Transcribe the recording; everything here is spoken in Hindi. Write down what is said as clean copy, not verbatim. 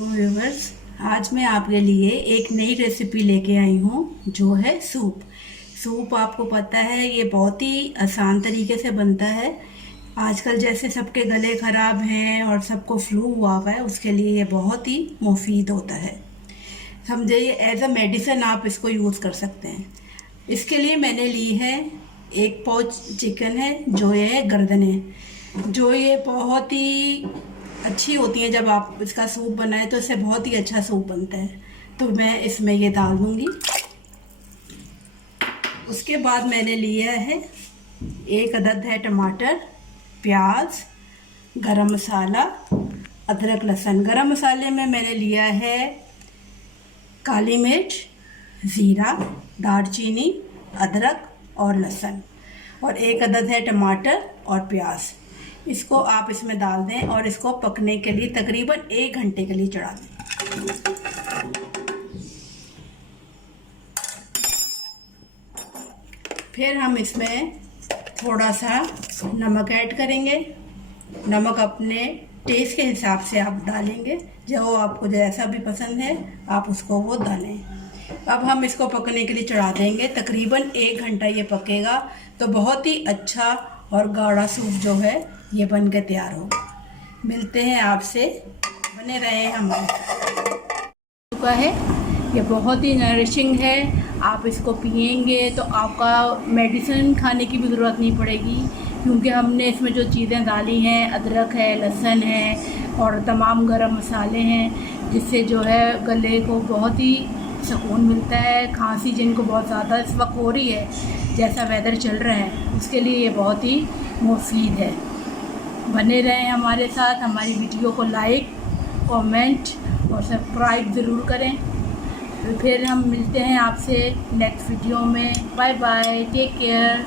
व्यूवर्स, आज मैं आपके लिए एक नई रेसिपी लेके आई हूँ जो है सूप। सूप आपको पता है ये बहुत ही आसान तरीके से बनता है। आजकल जैसे सबके गले ख़राब हैं और सबको फ्लू हुआ हुआ है, उसके लिए ये बहुत ही मुफीद होता है। समझे, ये एज अ मेडिसिन आप इसको यूज़ कर सकते हैं। इसके लिए मैंने ली है एक पाउच चिकन है, जो ये गर्दन है, जो ये बहुत ही अच्छी होती हैं। जब आप इसका सूप बनाएं तो इससे बहुत ही अच्छा सूप बनता है। तो मैं इसमें ये डाल दूंगी। उसके बाद मैंने लिया है एक अदद है टमाटर, प्याज, गरम मसाला, अदरक, लहसुन। गरम मसाले में मैंने लिया है काली मिर्च, ज़ीरा, दालचीनी, अदरक और लहसुन, और एक अदद है टमाटर और प्याज। इसको आप इसमें डाल दें और इसको पकने के लिए तकरीबन 1 घंटे के लिए चढ़ा दें। फिर हम इसमें थोड़ा सा नमक ऐड करेंगे। नमक अपने टेस्ट के हिसाब से आप डालेंगे, जो आपको जैसा भी पसंद है आप उसको वो डालें। अब हम इसको पकने के लिए चढ़ा देंगे। तकरीबन 1 घंटा ये पकेगा तो बहुत ही अच्छा और गाढ़ा सूप जो है ये बन के तैयार होगा। मिलते हैं आपसे, बने रहे हमारे चुका है। ये बहुत ही नरिशिंग है। आप इसको पिएंगे तो आपका मेडिसिन खाने की भी ज़रूरत नहीं पड़ेगी, क्योंकि हमने इसमें जो चीज़ें डाली हैं, अदरक है, लहसुन है और तमाम गरम मसाले हैं, जिससे जो है गले को बहुत ही सुकून मिलता है। खांसी जिनको बहुत ज़्यादा इस वक्त हो रही है, जैसा वेदर चल रहा है, उसके लिए ये बहुत ही मुफीद है। बने रहें हमारे साथ। हमारी वीडियो को लाइक, कमेंट और सब्सक्राइब ज़रूर करें। तो फिर हम मिलते हैं आपसे नेक्स्ट वीडियो में। Bye bye, take care.